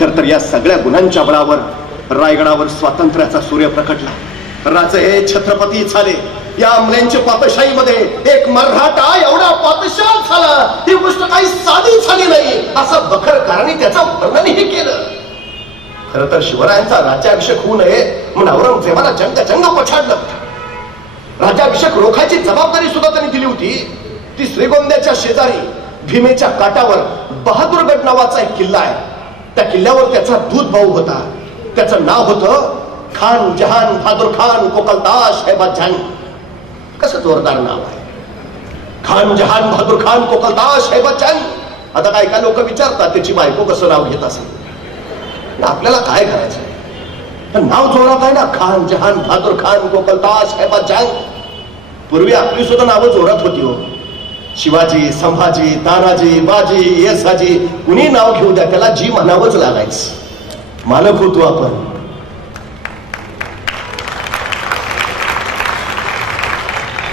खर तर या सगळ्या गुणांच्या बळावर रायगडावर स्वातंत्र्याचा सूर्य प्रकटला. राजे छत्रपती झाले. या अंमल्यांच्या पातशाहीमध्ये एक मराठा एवढा पातशाह झाला, ही गोष्ट काही साधी झाली नाही असं बखरकारांनी त्याचं वर्णनही केलं. खर तर शिवरायांचा राज्याभिषेक होऊ नये म्हणून औरंगजेबाला जंग पछाडलं. राज्याभिषेक रोखायची जबाबदारी सुद्धा त्यांनी दिली होती. ती श्रीगोंद्याच्या शेजारी भीमेच्या काठावर बहादूरगड नावाचा एक किल्ला आहे. त्या किल्ल्यावर त्याचा दूध भाऊ होता. त्याचं नाव होतं खान जहान बहादूर खान कोकलताश हैबत जंग. कसं जोरदार नाव आहे, खान जहान बहादूर खान कोकलताश हैबत जंग. आता काय काय लोक विचारतात त्याची बायको कसं नाव घेत असेल. आपल्याला काय करायचं, नाव जोरात आहे ना, खान जहान बहादूर खान कोकलताश हैबत जंग. पूर्वी आपली सुद्धा नावं जोरात होती हो. शिवाजी, संभाजी, तानाजी, बाजी, येसाजी, कुणी नाव घेऊ द्या त्याला जी म्हणावंच लागायचं. मालक होतो आपण.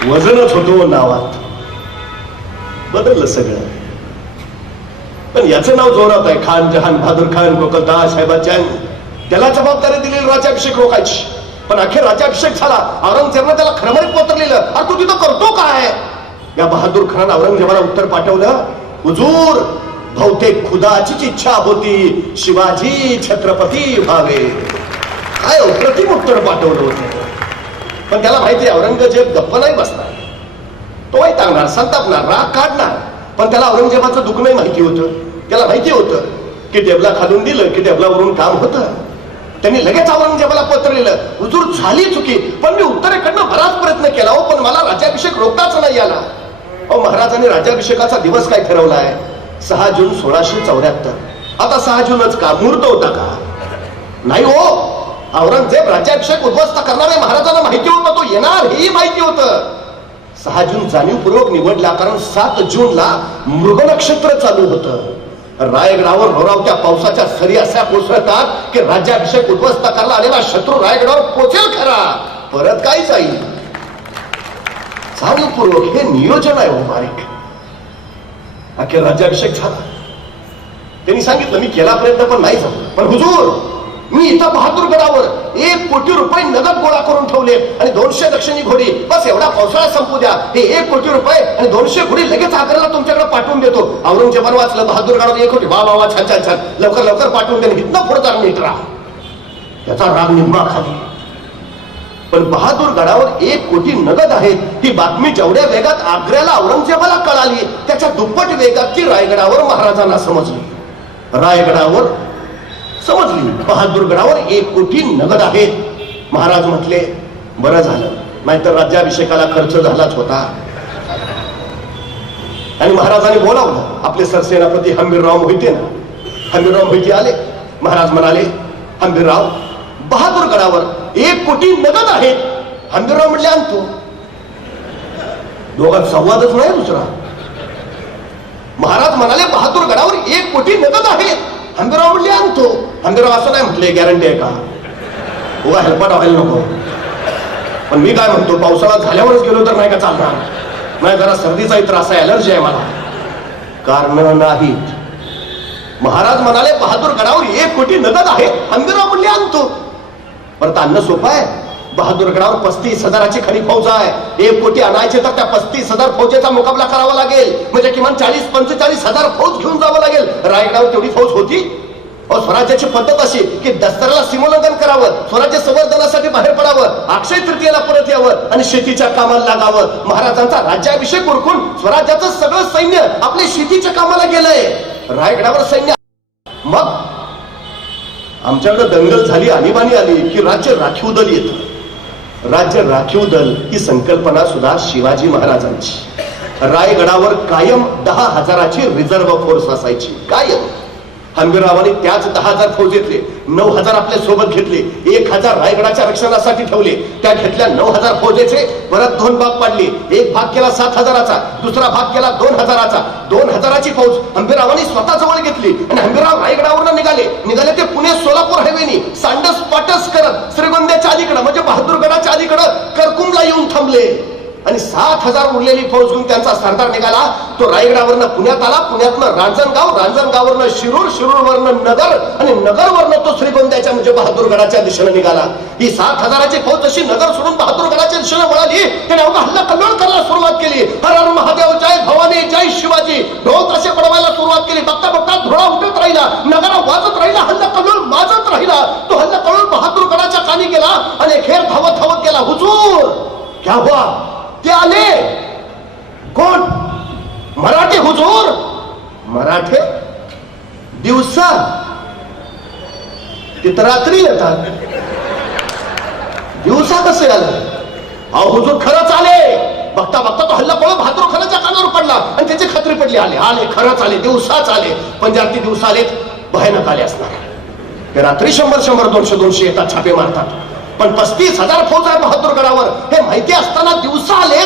वजनच होतो नावात. बदललं सगळं. पण याचं नाव जोरात आहे, खान जहान बहादूर खान कोकलताश हैबत जंग. त्याला जबाबदारी दिलेली राज्याभिषेक रोखायची. पण अखेर राज्याभिषेक झाला. औरंगजेबाने त्याला खरमरीत पोतरलेलं, अरे तू तिथं करतो काय. या बहादूर खान औरंगजेबाला उत्तर पाठवलं, हुजूर बहुतेक खुदाचीच इच्छा होती शिवाजी छत्रपती व्हावे. काय अप्रतिम उत्तर पाठवलं होतं. पण त्याला माहिती औरंगजेब गप्प नाही बसणार. तो वैतागणार, संतापणार, राग काढणार. पण त्याला औरंगजेबाचं दुःख माहिती होतं. त्याला माहिती होतं की टेबला खालून दिलं की टेबलावरून काम होतं. त्यांनी लगेच औरंगजेबाला पत्र लिहिलं, हुजूर झाली चुकी, पण मी उत्तरेकडनं बराच प्रयत्न केला हो, पण मला राज्याभिषेक रोखताच नाही आला. अहो महाराजांनी राज्याभिषेकाचा दिवस काय ठरवलाय, 6 जून 1674. आता 6 जूनच का, मुहूर्त होता का? नाही हो. औरंगजेब राज्याभिषेक उद्ध्वस्त करणार आहे महाराजांना माहिती होतं. तो येणार हेही माहिती होतं. 6 जून जाणीवपूर्वक निवडला कारण 7 जूनला मृग नक्षत्र चालू होतं. रायगडावर भोरावत्या पावसाच्या सरी अशा कोसळतात की राज्याभिषेक उद्ध्वस्त करायला आलेला शत्रू रायगडावर पोचेल खरा, परत काय जाईल. जाणीवपूर्वक हे नियोजन आहे हो बारीक. अखेर राज्याभिषेक झाला. त्यांनी सांगितलं मी केला प्रयत्न पण नाही झाला. पण हुजूर मी इथं बहादूरगडावर 1 कोटी रुपये नगद गोळा करून ठेवले आणि 200 दक्षिणी घोडी, बस एवढा पावसाळा संपू द्या. हे 1 कोटी रुपये आणि 200 घोडी लगेच आग्र्याला तुमच्याकडे पाठवून देतो. औरंगजेबाने वाचलं बहादूरगडावर 1 कोटी, वा वा वा, छान छान छान, लवकर लवकर पाठवून दे. इथनं पुढे जरा नीट राहा. त्याचा राग निम्मा खाली. पण बहादूरगडावर 1 कोटी नगद आहेत ही बातमी जेवढ्या वेगात आग्र्याला औरंगजेबाला कळाली त्याच्या दुप्पट वेगात ती रायगडावर महाराजांना समजली. रायगडावर समजली बहादूरगडावर 1 कोटी नगद आहेत. महाराज म्हटले बरं झालं, नाहीतर राज्याभिषेकाला खर्च झालाच होता. आणि महाराजांनी बोलावलं आपले सरसेनापती हंबीरराव मोहिते ना. हंबीरराव मोहिते आले. महाराज म्हणाले, हंबीरराव बहादूरगडावर 1 कोटी नगद आहेत. हंबीरराव म्हणले आणतो. दोघांत संवादच नाही दुसरा. महाराज म्हणाले बहादूरगडावर 1 कोटी नगद आहेत. हंबीरराव म्हणले आणतो. हंबीरराव असं नाही म्हटले, गॅरंटी आहे का, उगा हेलपाट व्हायला नको. पण मी काय म्हणतो, पावसाळा झाल्यावरच गेलो तर नाही का चालणार. नाही, जरा सर्दीचाही त्रास आहे, अलर्जी आहे मला. कारण नाहीत. महाराज म्हणाले बहादूरगडावर 1 कोटी नगद आहे. हंबीरराव म्हणले आणतो. परत आणणं सोपं आहे. बहादूरगडावर 35,000ची खरी फौज आहे. 1 कोटी आणायचे तर त्या 35,000 फौजेचा मुकाबला करावा लागेल. म्हणजे किमान 40-45,000 फौज घेऊन जावं लागेल. रायगडावर तेवढी फौज होती. स्वराज्याची पद्धत अशी की दसऱ्याला सीमोल्लंघन करावं, स्वराज्य संवर्धनासाठी बाहेर पडावं, अक्षय तृतीयेला परत यावं आणि शेतीच्या कामाला लागावं. महाराजांचा राज्याभिषेक उरकून स्वराज्याचं सगळं सैन्य आपल्या शेतीच्या कामाला गेलंय. रायगडावर सैन्य. मग आमच्याकडे दंगल झाली, आणीबाणी आली की राज्य राखीव दल येतं. राज्य राखीव दल ही संकल्पना सुद्धा शिवाजी महाराजांची. रायगडावर कायम 10,000ची रिझर्व्ह फोर्स असायची, कायम. हंबीररावांनी त्याच 10,000 फौजेतले 9,000 आपल्या सोबत घेतले. 1,000 रायगडाच्या रक्षणासाठी ठेवले. त्या घेतल्या 9,000 फौजेचे परत 2 भाग पाडले. एक भाग केला 7,000चा, दुसरा भाग केला 2,000चा. 2,000ची फौज हंबीररावांनी स्वतः जवळ घेतली आणि हंबीरराव रायगडावरून निघाले ते पुणे सोलापूर हायवेनी सांडस पाटस करत श्रीगोंद्याच्या अलीकडं म्हणजे बहादूरगडाच्या अलीकडं करकुंबला येऊन थांबले. आणि 7,000 उरलेली फौज घेऊन त्यांचा सरदार निघाला. तो रायगडावरनं पुण्यात आला, पुण्यातनं रांजणगाव, रांजणगाववरनं शिरूर, शिरूरवरनं नगर आणि नगरवरनं तो श्रीगोंद्याच्या म्हणजे बहादूरगडाच्या दिशेने निघाला. ही 7,000ची फौज जशी नगर सोडून बहादूरगडाच्या दिशेने वळाली, त्याने अवघा हल्ला कल्लोळ करायला सुरुवात केली. हर हर महादेव, जय भवानी, जय शिवाजी, ढोल ताशे पडवायला सुरुवात केली. बघता बघता धुळा उठत राहिला, नगारा वाजत राहिला, हल्ला कल्लोळ माजत राहिला. तो हल्ला कल्लोळ बहादूरगडाच्या कानी गेला आणि खेळ धावत धावत गेला. हुजूर क्या हुआ? ते आले. कोण? मराठे हुजूर. मराठे दिवसा, तिथं रात्री येतात. दिवसा कसे आले? अहो हुजूर खरंच आले. बघता बघता तो हल्ला पळून बहादूरखानाच्या कानावर पडला आणि त्याची खात्री पडली. आले आले, खरंच आले, दिवसाच आले. पण ज्या ती दिवसा आलेत भयानक आले असणार. ते रात्री 100-100, 200-200 येतात, छापे मारतात. पण 35,000 फौज आहे बहादूरगडावर हे माहिती असताना दिवसा आले,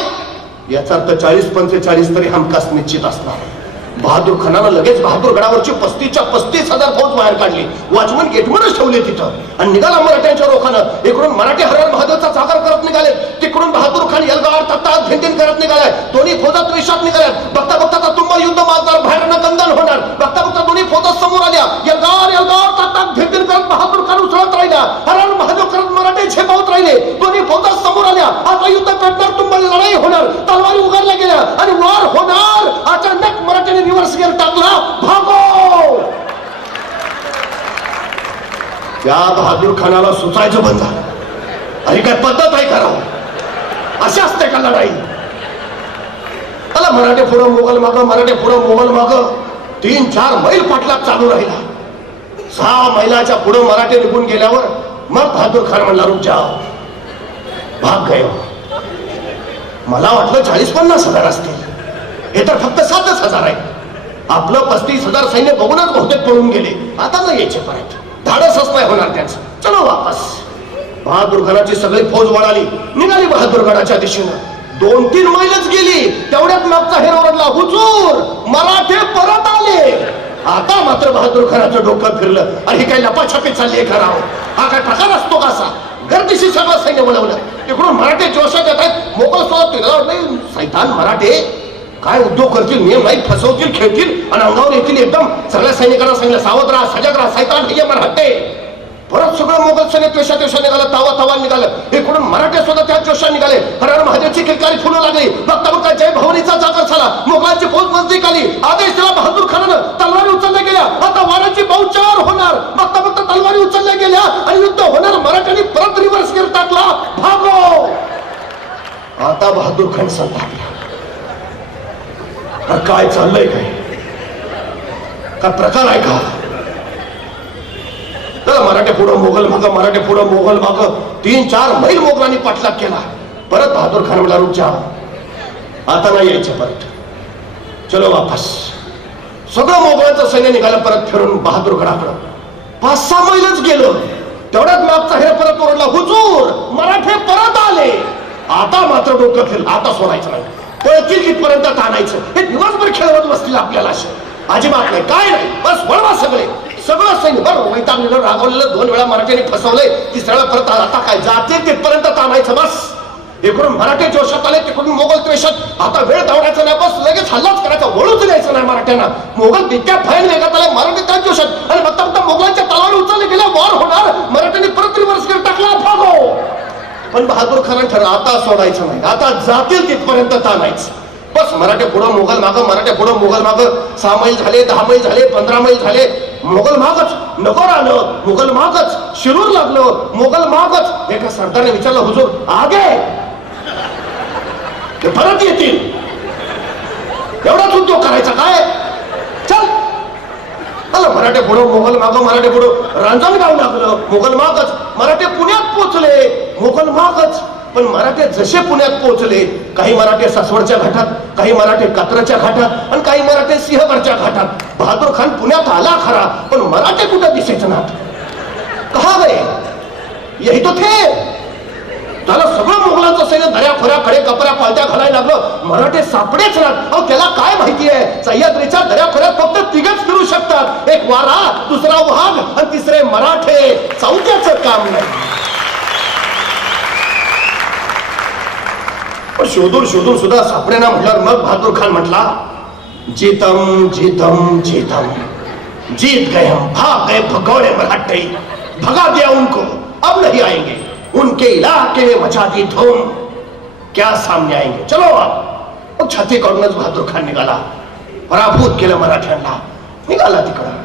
याचा अर्थ 40-45 तरी हमखास निश्चित असणार. बहादूर खानानं लगेच बहादूरगडावरची 35च्या 35,000 फौज बाहेर काढली. वॉचमन गेटमनच ठेवले तिथं आणि निघाला मराठ्यांच्या रोखानं. इकडून मराठी हर हर महादेवचा जागर करत निघाले, तिकडून बहादूर खान यलगार तत्ता धिंदिन करत निघालाय. दोन्ही फौजा द्वेषात निघाल्यात. बघता बघता तुंबा युद्ध माजणार, बाहेरनं गंदन होणार. बघता बघता दोन्ही फौजा समोर आल्या. यलगार यलगार तत्ता धिंदिन करत बहादूर खान उचलत राहिला. हर हर महादेव करत मराठे झेपावत राहिले. दोन्ही फौजा समोर आल्या. आता युद्ध पेटणार, तुंबा लढाई होणार, तलवारी उगारल्या गेल्या आणि वार होणार. अचानक मराठ्याने रिव्हर्स गिअर टाकला, भागो. त्या बहादूर खानाला सुचायचं बंद झालं. अरे काय पद्धत आहे करावं? अशी असते का लढाई? त्याला मराठे पुढं मोगल मागं, मराठे पुढं मोगल मागं 3-4 मैल पाठलाग चालू राहिला. 6 मैलाच्या पुढं मराठे निघून गेल्यावर मग बहादूर खान म्हणला, रुक जाओ, भाग गए. मला वाटलं 40-50 हजार असतील, हे तर फक्त 7,000 आहे. आपलं 35,000 सैन्य बघूनच बहुतेक पळून गेले. आता नाही यायचे परत, धाडसच नाही होणार त्यांचं. चलो वापस. बहादूरगडाची सगळी फौज वळाली, निघाली बहादूरगडाच्या दिशेनं. 2-3 मैलच गेली, तेवढ्यात मागचा हेर ओरडला, हुजूर मराठे परत आले. आता मात्र बहादूर खानाचं डोकं फिरलं. अरे ही काही लपाछपी चालली आहे करावं? हा काय प्रकार असतो का असा? गर्दीशी सगळं सैन्य बोलावलं. तिकडून मराठे जोशात येत आहेत. मोकळ सोबत नाही, सैतान मराठे काय उद्योग करतील, नियम नाही, फसवतील, खेळतील आणि अंगावर येतील. एकदम सगळ्या सैनिकांना सांगितलं, सावध राहा, सजग राहा, सैतान हे मराठे. परत सगळं मोगल सैन्य त्वेषा निघालं, तावा तावा निघालं. इकडून मराठे सुद्धा त्या जोशा निघाले. हर महादेवची किलकारी फुलू लागली. बघता बघता जय भवानीचा जागर झाला. मोगलांची फौज नजदीक आली. आदेश दिला बहादूर खानानं, तलवारी उचलल्या गेल्या. आता वाराची पावचार होणार. बघता बघता तलवारी उचलल्या गेल्या आणि युद्ध होणार. मराठ्यांनी परत रिव्हर्स गिअर टाकला, भागो. आता बहादूर खान संतापला. काय चाललंय? काय प्रकार आहे का? मराठे पुढं मोगल मागं, मराठे पुढं मोगल मागं 3-4 मैल मोगलांनी पाठलाग केला. परत बहादूर खान म्हणला, रुक जा, आता नाही यायचं परत, चलो वापस. सगळं मोगलांचं सैन्य निघालं परत फिरून बहादूरगडाकडं. 5-6 मैलच गेलं, तेवढ्यात मागचा हे परत ओरडला, हुजूर मराठे परत आले. आता मात्र डोकं फिरलं, आता सोडायचं नाही, पळतील कितपर्यंत ताणायचं. हे दिवसभर खेळवत बसतील आपल्याला. अजिबात नाही, काय नाही, बस वळवा सगळे. सगळं सैन्य बरं वैतागलेलं, रागवलेलं, 2 वेळा मराठ्यांनी फसवलंय, 3ऱ्या वेळा परत आता काय जाते तिथपर्यंत ताणायचं बस. इकडून मराठे जोशात आले, तिकडून मोगल त्वेषात. आता वेळ दौडायचा नाही, बस लगेच हल्लाच करायचा, वळूच द्यायचं नाही मराठ्यांना. मोगल तितक्या भयान वेगात आले, मराठी त्या जोशात आणि बघता बघता मोगलांच्या तलवारी उचलले गेल्या, वार होणार. मराठ्यांनी परत रिव्हर्स गिअर टाकला, भागो. पण बहादूर खान ठरलं, आता सोडायचं नाही, आता जातील तिथपर्यंत ताणायचं बस. मराठे पुढं मोगल मागं, मराठे पुढं मोगल मागं. 6 मैल झाले, 10 मैल झाले, 15 मैल झाले. मोगल मागच नगर आलं, मोगल मागच शिरूर लागलं, मोगल मागच. एका सरदारने विचारलं, हुजूर आगे? ते परत येतील, एवढाच उद्योग करायचा काय? चल. मराठे पुढं मोगल मागं, मराठे पुढं रांजणगाव लागलं, मोगल मागच. मराठे पुण्यात पोहोचले, मोगल मागच. पण मराठे जसे पुण्यात पोहोचले, काही मराठे सासवडच्या घाटात, काही मराठे कात्रच्या घाटात आणि काही मराठे सिंहगडच्या घाटात. बहादूर खान पुण्यात आला खरा, पण मराठे कुठं दिसायचं ना. कहा गए? यही तो थे. त्याला सगळं मोगलांचं सैन्य दऱ्या खोऱ्याकडे कपऱ्या पालत्या घालायला लागलं. मराठे सापडेच ना. अहो त्याला काय माहिती आहे, सह्याद्रीच्या दऱ्या खोऱ्यात फक्त 3घच फिरू शकतात, एक वारा, दुसरा वाघ आणि तिसरे मराठे. चौथ्याचं काम नाही. शोधून शोधून सुद्धा सापडेना म्हटल्यावर मग बहादूर खान म्हटला, जीतम जीतम जीतम, जीत गए हम, भाग गए भगौड़े मराठे, भगा दिया उनको, अब नहीं आएंगे, उनके इलाके में मचा दी धूम, क्या सामने आएंगे, चलो आप. छाती काढूनच बहादूर खान निघाला, पराभूत केलं मराठ्यांना, निघाला तिकडं.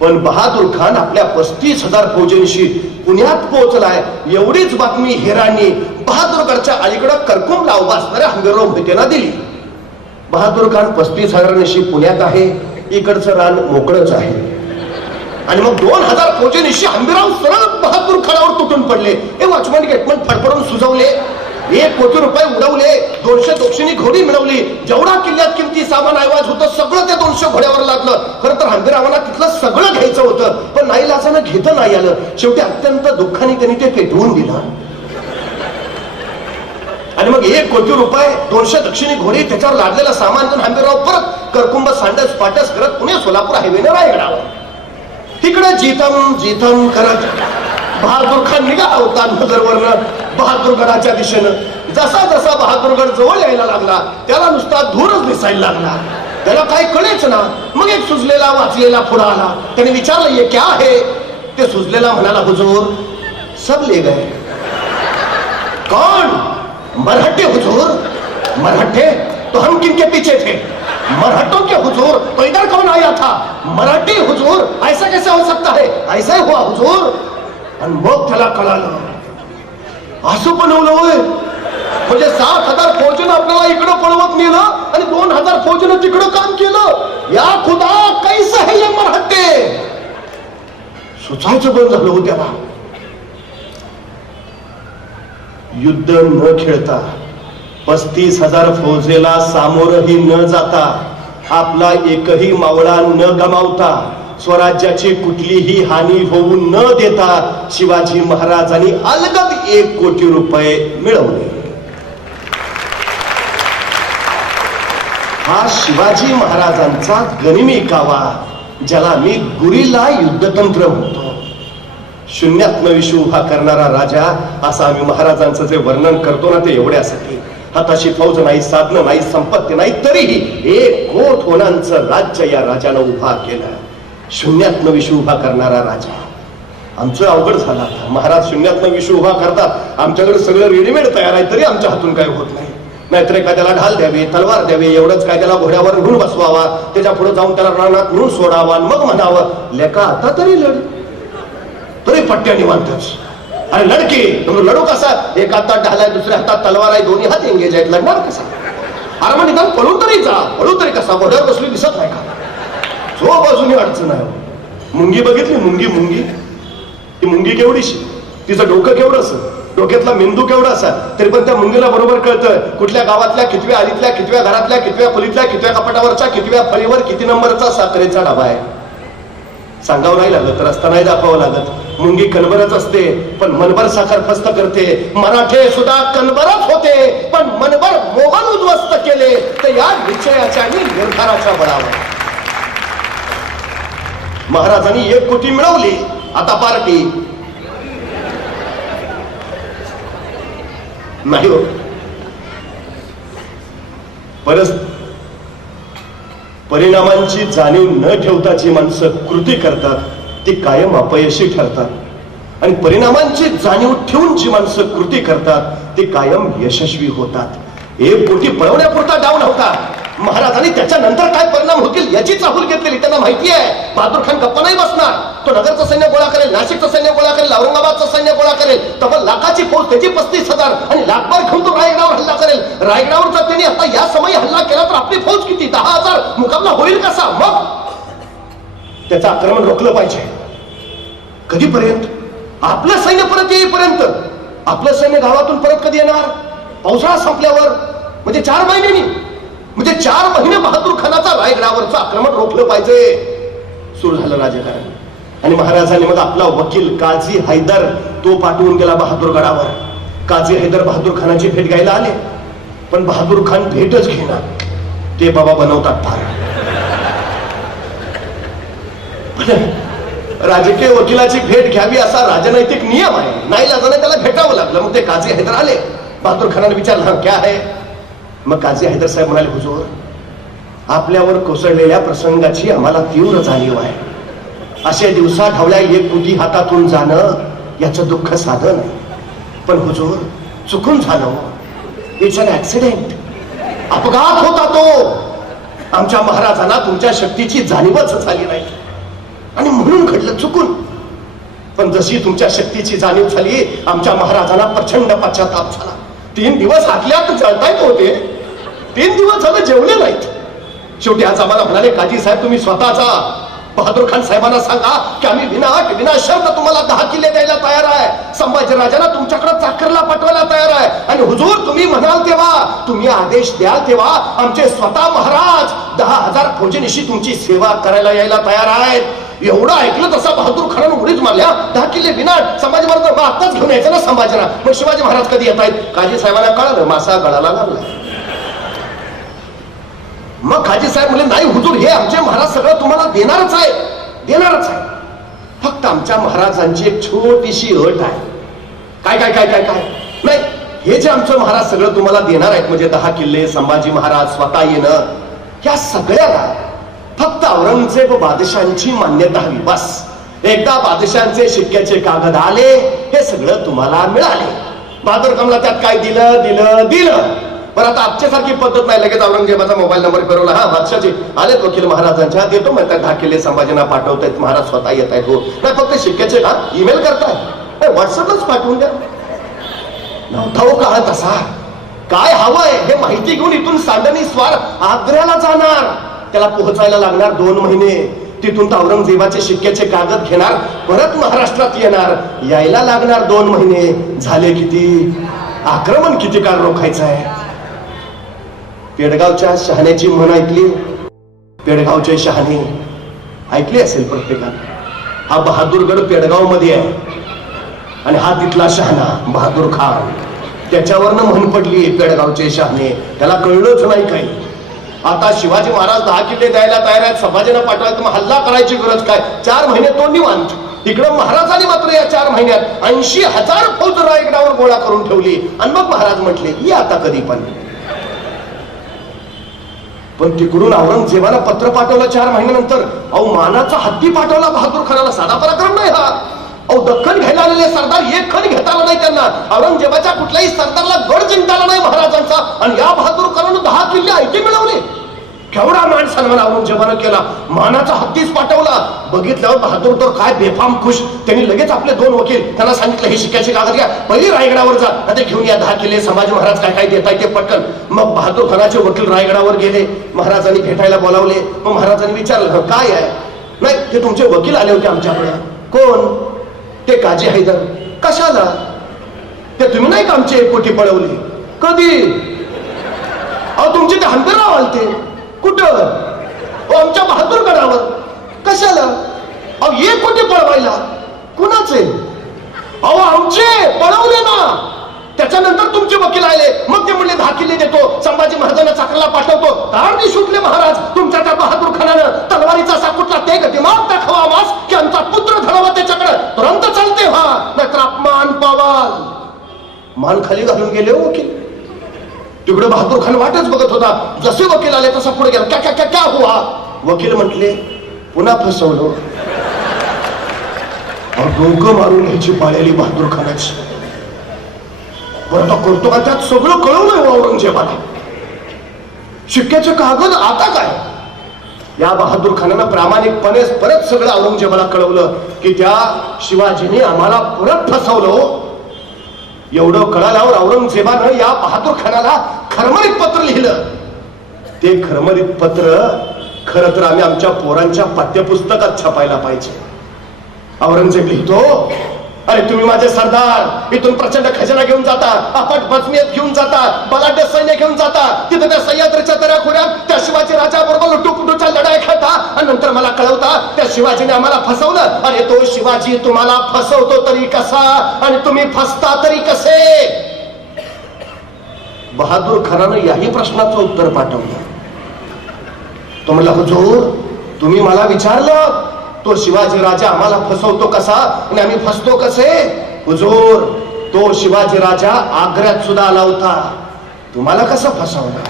पण बहादूर खान आपल्या 35,000 फौजांशी पुण्यात पोहोचलाय. एवढीच बातमी हेरांनी बहादूरगडच्या अलीकडं करकुमला उभा असणाऱ्या हंबीरराव मोहितेंना दिली. बहादूर खान 35,000 पुण्यात आहे, इकडचं रान मोकळच आहे. आणि मग 2,000 फौजांशी हंबीरराव सरळ बहादूर खानावर तुटून पडले. हे वॉचमन गेटमन फडफडून सुजवले, 1 कोटी रुपये उडवले, 200 दोक्षिणी घोडी मिळवली, जेवढा किल्ल्यात किमती सामान ऐवज होतं सगळं त्या 200 घोड्यावर लागलं. खरं तर हंबीररावांना तिथलं सगळं घ्यायचं होतं, पण नाईलाजानं घेता नाही आलं. शेवटी अत्यंत दुःखाने त्यांनी ते पेटवून दिलं. आणि मग 1 कोटी रुपये, 200 दक्षिणी घोडी, त्याच्यावर लादलेलं सामान घेऊन हंबीरराव परत करकुंब सांडस पाटस करत पुणे सोलापूर हायवेने रायगडावर. तिकडे जीतम जीतम करत बहादूर खान निघाला होता नगरवरनं बहादूरगडाच्या दिशेनं. जसा जसा बहादूरगड जवळ यायला लागला त्याला नुसता धूरच दिसायला लागला. त्याला काय कळेच ना. मग एक सुजलेला वाचलेला पुढे आला. त्याने विचारलं, ये क्या है? ते सुजलेला म्हणाला, हुजूर सब ले गए. कौन? मराठे हुजूर. मराठे? तो हम किनके पीछे थे? मराठों के हुजूर. तो इधर कौन आया था? मराठी हुजूर. ऐसा कैसे हो सकता है? ऐसा ही हुआ हुजूर. आणि मग त्याला कळालं, असं बनवलं होय. म्हणजे 7,000 फौजेनं आपल्याला इकडं पळवत नेलं आणि 2,000 फौजेनं तिकडं काम केलं. या खुदा कैसे है ये मराठे? सुचायचं बंद झालं हो त्याला. युद्ध न खेळता, 35,000 फौजेला सामोरही न जाता, आपला एकही मावळा न गमावता, स्वराज्याची कुठलीही हानी होऊ न देता शिवाजी महाराजांनी अलगद 1 कोटी रुपये मिळवले. हा शिवाजी महाराजांचा गनिमी कावा, ज्याला मी गुरिल्ला युद्धतंत्र म्हणतो. शून्यात्म विश्व उभा करणारा राजा, असं आम्ही महाराजांचं जे वर्णन करतो ना, ते एवढ्यासाठी. हाताशी फौज नाही, साधनं नाही, संपत्ती नाही, तरीही 1 कोट होणांचं राज्य या राजानं उभा केलं. शून्यात्म विश्व उभा करणारा राजा. आमचं अवघड झाला. महाराज शून्यात्म विश्व उभा करतात, आमच्याकडे सगळं रेडीमेड तयार आहे, तरी आमच्या हातून काय होत नाही. नाहीतर एखाद्याला ढाल द्यावे, तलवार द्यावे, एवढंच काय त्याला घोड्यावर घेऊन बसवावा, त्याच्या पुढे जाऊन त्याला रानात म्हणून सोडावा, मग म्हणावं, लेका आता तरी लढ. तरी पट्ट्या निवांतच. आणि लडकी लढू कसा? एक हातात ढाल आहे, दुसऱ्या हातात तलवार आहे, दोन्ही हात एंगेज आहेत, लढणार कसा? अरे मग निदान पळून तरी जा. पळू तरी कसा? घोड्यावर बसली दिसत नाही का? जो बाजूने अडचण आहे. मुंगी बघितली? मुंगी मुंगी ती मुंगी केवढीशी, तिचं डोकं केवढं असं, डोक्यातला मेंदू केवढा असा, तरी पण त्या मुंगीला बरोबर कळतं कुठल्या गावातल्या कितव्या आलीतल्या, कितव्या घरातल्या, कितव्या खोलीतल्या, कितव्या कपाटावरच्या, कितव्या फळीवर किती नंबरचा साखरेचा डबा आहे. सांगावं नाही लागत, रस्ता नाही दाखवावं लागत. मुंगी कणबरच असते, पण मनभर साखर फस्त करते. मराठे सुद्धा कणबरच होते, पण मनभर मोहन उद्ध्वस्त केले तर या निश्चयाच्या आणि निर्धाराच्या बळावर. महाराजांनी 1 कोटी मिळवली. आता पार्टी नाही हो. परिणामांची जाणीव न ठेवता जी माणसं कृती करतात ती कायम अपयशी ठरतात, आणि परिणामांची जाणीव ठेवून जी माणसं कृती करतात ती कायम यशस्वी होतात. 1 कोटी पळवण्यापुरता डाव नव्हता. महाराजांनी त्याच्यानंतर काय परिणाम होतील याची चाहूल घेतलेली. त्यांना माहिती आहे बहादूर खान गप्पा नाही बसणार. तो नगरचं सैन्य गोळा करेल, नाशिकचं सैन्य गोळा करेल, औरंगाबादचं सैन्य गोळा करेल, तब्बल लाखाची फौज, त्याची 35,000, आणि लाखभर घेऊन तो रायगडावर हल्ला करेल. रायगडावर जर त्यांनी आता या समयी हल्ला केला तर आपली फौज किती? 10,000. मुकाबला होईल कसा? मग त्याचं आक्रमण रोखलं पाहिजे. कधीपर्यंत? आपलं सैन्य परत येईपर्यंत. आपलं सैन्य गावातून परत कधी येणार? पावसाळा संपल्यावर, म्हणजे 4 महिन्यांनी. म्हणजे 4 महिने बहादूर खानाचा रायगडावरचं आक्रमण रोखलं पाहिजे. सुरू झालं राजकारण. आणि महाराजांनी मग आपला वकील काझी हैदर तो पाठवून गेला बहादूरगडावर. काझी हैदर बहादूर खानाची भेट घ्यायला आले, पण बहादूर खान भेटच घेणार. ते बाबा बनवतात फार. राजकीय वकिलाची भेट घ्यावी असा राजनैतिक नियम आहे. नाही लागलं त्याला भेटावं लागलं. मग ते काझी हैदर आले. बहादूर खानाने विचारलं, क्या है? मग काझी हैदर साहेब म्हणाले, हुजूर आपल्यावर कोसळलेल्या प्रसंगाची आम्हाला तीव्र जाणीव आहे. अशा दिवसा ढवळ्या एक कोटी हातातून जाणं याचं दुःख साधं नाही. पण हुजूर चुकून झालं, इट्स अन ऍक्सिडेंट, अपघात होता तो. आमच्या महाराजांना तुमच्या शक्तीची जाणीवच झाली नाही आणि म्हणून घडलं चुकून. पण जशी तुमच्या शक्तीची जाणीव झाली, आमच्या महाराजांना प्रचंड पश्चाताप झाला. 3 दिवस आतल्यात जळतायत होते, 3 दिवस झालं जेवले नाहीत. शेवटी आज आम्हाला म्हणाले, काजी साहेब तुम्ही स्वतः जा, बहादूर खान साहेबांना सांगा की आम्ही विना शर्त तुम्हाला 10 किल्ले द्यायला तयार आहे. संभाजी राजांना तुमच्याकडे चाकरला पाठवायला तयार आहे. आणि हुजूर तुम्ही म्हणाल तेव्हा, तुम्ही आदेश द्याल तेव्हा आमचे स्वतः महाराज 10,000 फौजेनिशी तुमची सेवा करायला यायला तयार आहेत. एवढं ऐकलं तसा बहादूर खानानं उडीच मारल्या, 10 किल्ले विनाट. संभाजी महाराज आत्ताच घेऊन यायचं ना संभाजीला. मग शिवाजी महाराज कधी येत आहेत? काजी साहेबांना कळलं, मासा गळाला लागला. मग काजी साहेब म्हणले, नाही हुजूर हे आमचे महाराज सगळं तुम्हाला देणारच आहे, देणारच आहे. फक्त आमच्या महाराजांची एक छोटीशी अट आहे. काय काय काय काय काय नाही, हे जे आमचं महाराज सगळं तुम्हाला देणार आहेत, म्हणजे 10 किल्ले, संभाजी महाराज स्वतः येणं, या सगळ्याला फक्त औरंगजेब बादशाहांची मान्यता हवी, बस. एकदा बादशाहांचे शिक्क्याचे कागद आले, हे सगळं तुम्हाला मिळाले. बहादूर कमला त्यात काय दिलं दिलं दिलं. पण आता आजच्यासारखी पद्धत नाही, लगेच औरंगजेबाचा मोबाईल नंबर फिरवला, हा बादशाहजी आलेत वकील महाराजांच्या, देतो म्हणतात 10 किल्ले संभाजींना पाठवतायत, महाराज स्वतः येत आहेत. हो नाही, फक्त शिक्क्याचे का ईमेल करताय, व्हॉट्सअपच पाठवून द्या. नव्हता हो का तसा. काय हवंय हे माहिती घेऊन इथून सांडणी स्वार आग्र्याला जाणार, त्याला पोहोचायला लागणार 2 महिने. तिथून तर औरंगजेबाचे शिक्क्याचे कागद घेणार, परत महाराष्ट्रात येणार, यायला लागणार 2 महिने. झाले किती, आक्रमण किती काळ रोखायचं आहे. पेडगावच्या शहाण्याची म्हण ऐकली, पेडगावचे शहाणे ऐकली असेल प्रत्येकाने. हा बहादूरगड पेडगाव मध्ये आहे आणि हा तिथला शहाणा बहादूर खान, त्याच्यावरनं म्हण पडली पेडगावचे शहाणे. त्याला कळलंच नाही काही. आता शिवाजी महाराज 10 किल्ले द्यायला तयार आहेत, संभाजीला पाठवायचं, मग हल्ला करायची गरज काय. 4 महिने तो निवांत. इकडं महाराजांनी मात्र या 4 महिन्यात 80,000 फौज रायगडावर गोळा करून ठेवली. आणि मग महाराज म्हटले, ये आता कधी पण तिकडून औरंगजेबाला पत्र पाठवलं 4 महिन्यानंतर. अहो मानाचा हत्ती पाठवला बहादूर खानाला, साधा पराक्रम नाही हा. अहो दख्खन घ्यायला आलेले सरदार एक खण घेता आला नाही त्यांना. औरंगजेबाच्या कुठल्याही सरदारला गड जिंकता आला नाही महाराजांचा. आणि या बहादूर खानानं 10 किल्ले ऐके मिळवले. केवढा मान सन्मान औरंगजेबानं केला, मानाचा हत्तीच पाठवला. बघितल्यावर बहादूर तर काय बेफाम खुश. त्यांनी लगेच आपले 2 वकील त्यांना सांगितलं, हे शिक्क्याचे कागद घ्या, पहिली रायगडावर जा, आता घेऊन या 10 किल्ले, संभाजी महाराज काय काय देताय ते पटकन. मग बहादूर खानाचे वकील रायगडावर गेले, महाराजांनी भेटायला बोलावले. मग महाराजांनी विचारलं, काय आहे. नाही, ते तुमचे वकील आले होते आमच्याकडे. कोण? ते काजी हैदर. कशाला? ते तुम्ही नाही का आमची 1 कोटी पळवली. कधी? अहो तुमचे ते हंबीरराव आलते. कुठं? आमच्या बहादूरगडावर. कशाला? अहो 1 कोटी पळवायला. कुणाचे? अहो आमचे पळवले ना. त्याच्यानंतर तुमचे वकील आले, मग ते म्हणले 10 किल्ले देतो, संभाजी महाराजांना चाकरला पाठवतो. तारणी सुटले महाराज. तुमच्या त्या बहादूर खानानं तलवारीचा असा कुठला ते दिमाग दाखवा मास की आमचा पुत्र धरावा त्याच्याकडे, तुरंत चालते व्हा, नाहीतर अपमान पावाल. मान खाली घालून गेले वकील. तिकडे बहादूर खान वाटच बघत होता. जसे वकील आले तसा पुढे गेला. क्या क्या क्या हुआ? वकील म्हटले, पुन्हा फसवलो. डोकं मारून घ्यायची पाळलेली बहादूर खानाची. बरं करतो का, त्यात सगळं कळवलं औरंगजेबाला. शिक्क्याचे कागद आता काय. या बहादूर खानानं प्रामाणिकपणे परत सगळं औरंगजेबाला कळवलं की त्या शिवाजीने आम्हाला परत फसवलं. एवढं कळाल्यावर औरंगजेबानं या बहादूर खानाला खरमरीत पत्र लिहिलं. ते खरमरीत पत्र खरं तर आम्ही आमच्या पोरांच्या पाठ्यपुस्तकात छापायला पाहिजे. औरंगजेब लिहितो, अरे तुम्ही माझे सरदार, इथून प्रचंड खजाना घेऊन जाता, अफाट बचमियत घेऊन जाता, बलाढ्य सैन्य घेऊन जाता, तिथं त्या सह्याद्रीच्या दऱ्याखोऱ्यात त्या शिवाजी राजाबरोबर लुटूपुटूच्या लढाई खेळता आणि नंतर मला कळवता त्या शिवाजीने आम्हाला फसवलं. अरे तो शिवाजी तुम्हाला फसवतो तरी कसा आणि तुम्ही फसता तरी कसे. बहादूर खानानं याही प्रश्नाचं उत्तर पाठवलं. तो म्हणला, हुजूर तुम्ही मला विचारलं तो शिवाजी राजा आम्हाला फसवतो कसा आणि आम्ही फसतो कसे. हुजूर तो शिवाजी राजा आग्र्यात सुद्धा आला होता. तुम्हाला कसं फसवलं,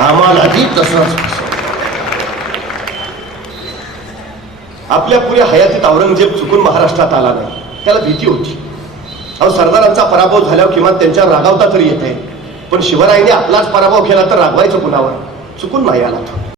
आम्हालाही तसंच फसवलं. आपल्या पुऱ्या हयातीत औरंगजेब चुकून महाराष्ट्रात आला नाही, त्याला भीती होती. अहो, सरदारांचा पराभव झाल्यावर किमान त्यांच्यावर रागावता तरी येते, पण शिवरायांनी आपलाच पराभव केला तर रागवायचं कुणावर? चुकून नाही आला तो.